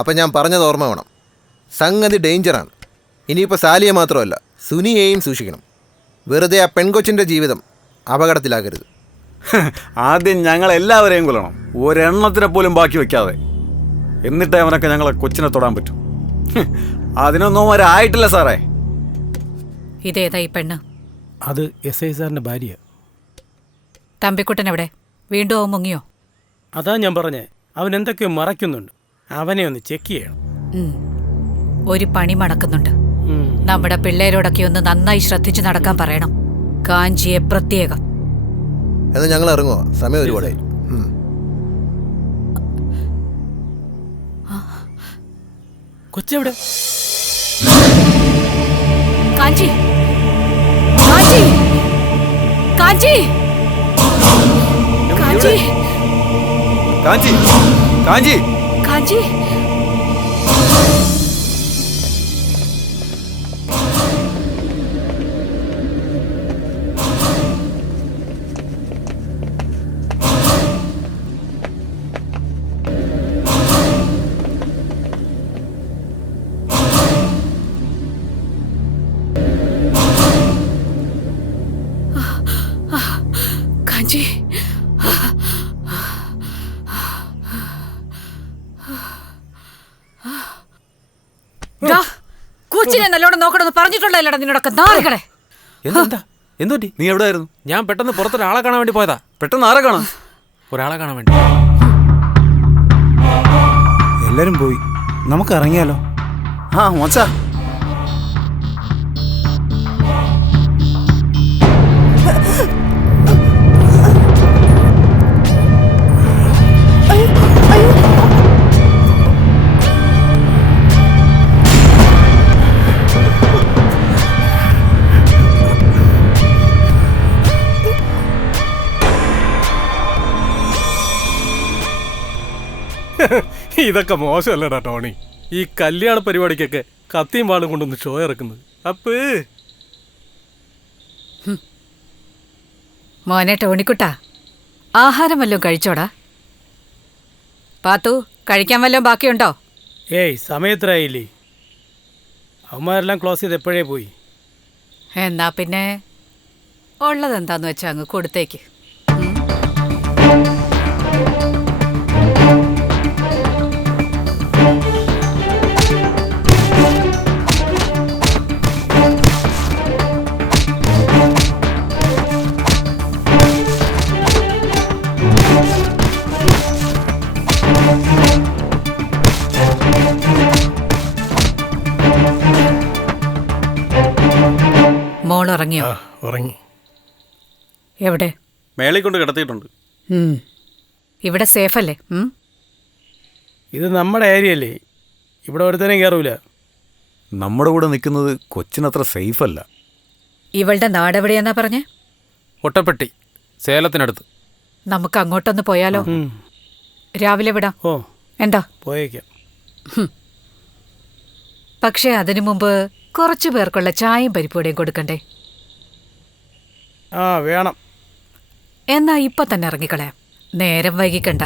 അപ്പം ഞാൻ പറഞ്ഞത് ഓർമ്മ വേണം. സംഗതി ഡേഞ്ചറാണ്. ഇനിയിപ്പോൾ സാലിയെ മാത്രമല്ല, സുനിയെയും സൂക്ഷിക്കണം. വെറുതെ ആ പെൺകൊച്ചിൻ്റെ ജീവിതം അപകടത്തിലാകരുത്. ആദ്യം ഞങ്ങളെല്ലാവരെയും കൊല്ലണം, ഒരെണ്ണത്തിനെ പോലും ബാക്കി വെക്കാതെ. എന്നിട്ടേ അവനൊക്കെ ഞങ്ങളെ കൊച്ചിനെ തൊടാൻ പറ്റും. അതിനൊന്നും അവരായിട്ടില്ല സാറേ. ഇതേതാ ഈ പെണ്ണ്? അത് SI സാറിൻ്റെ ഭാര്യ. തമ്പിക്കുട്ടൻ എവിടെ? വീണ്ടും അവൻ മുങ്ങിയോ? അതാ ഞാൻ പറഞ്ഞേ, അവൻ എന്തൊക്കെയോ മറയ്ക്കുന്നുണ്ട്. അവനെ ഒന്ന് ചെക്ക് ചെയ്യണം. ഒരു പണി മണക്കുന്നുണ്ട്. നമ്മുടെ പിള്ളേരോടൊക്കെ ഒന്ന് നന്നായി ശ്രദ്ധിച്ചു നടക്കാൻ പറയണം. കാഞ്ചിയെ പ്രത്യേകം. എന്നാൽ ഞങ്ങൾ ഇറങ്ങുമോ? സമയം ഒരുപാടായി. കൊച്ചെവിടെ? കാഞ്ചി, കാഞ്ചി, കാഞ്ചി, കാഞ്ചി, കാഞ്ചി, കാഞ്ചി, കാഞ്ചി. കാഞ്ചി, കൊച്ചിനെ നല്ലോണം നോക്കണമെന്ന് പറഞ്ഞിട്ടുള്ളല്ലേടാ നിന്നോടൊക്കെ നാളുകളെ. എന്താ എന്തുപറ്റി? നീ എവിടെയായിരുന്നു? ഞാൻ പെട്ടെന്ന് പുറത്തൊരാളെ കാണാൻ വേണ്ടി പോയതാ. പെട്ടെന്ന് ആരെ കാണാം? ഒരാളെ കാണാൻ വേണ്ടി. എല്ലാരും പോയി, നമുക്ക് ഇറങ്ങിയാലോ? ആ മോച്ചാ, ഇതൊക്കെ മോശമല്ലടാ ടോണി. ഈ കല്യാണ പരിപാടിക്കൊക്കെ കത്തിയും വാളും കൊണ്ടൊന്ന് ഷോ ഇറക്കുന്നത്. അപ്പ് മോനെ ടോണിക്കുട്ടാ, ആഹാരം വല്ലതും കഴിച്ചോടാ? പാത്തു, കഴിക്കാൻ വല്ലതും ബാക്കിയുണ്ടോ? ഏയ്, സമയത്തിലായില്ലേ? അവന്മാരെല്ലാം ക്ലോസ് ചെയ്ത് എപ്പോഴേ പോയി. എന്നാ പിന്നെ ഉള്ളതെന്താന്ന് വെച്ചാ അങ്ങ് കൊടുത്തേക്ക്. മോൾ ഉറങ്ങിയോ? ഉറങ്ങി. എവിടെ? മേളിൽ കൊണ്ട് കിടത്തിയിട്ടുണ്ട്. ഇവിടെ സേഫ് അല്ലേ? ഇത് നമ്മുടെ ഏരിയ അല്ലേ, ഇവിടെ ഒരുത്തനെയും കയറൂല. നമ്മുടെ കൂടെ നിൽക്കുന്നത് കൊച്ചിനത്ര സേഫ് അല്ല. ഇവളുടെ നാടെവിടെയെന്നാ പറഞ്ഞേ? ഒട്ടപ്പെട്ടി, സേലത്തിനടുത്ത്. നമുക്ക് അങ്ങോട്ടൊന്ന് പോയാലോ? രാവിലെ വിടാം. ഓ, എന്താ? പോയേക്കാം. പക്ഷേ അതിനു മുമ്പ് കുറച്ചു പേർക്കുള്ള ചായയും പരിപ്പൂടെയും കൊടുക്കണ്ടേ? ആ, വേണം. എന്നാ ഇപ്പൊ തന്നെ ഇറങ്ങിക്കളയാം, നേരം വൈകിക്കണ്ട.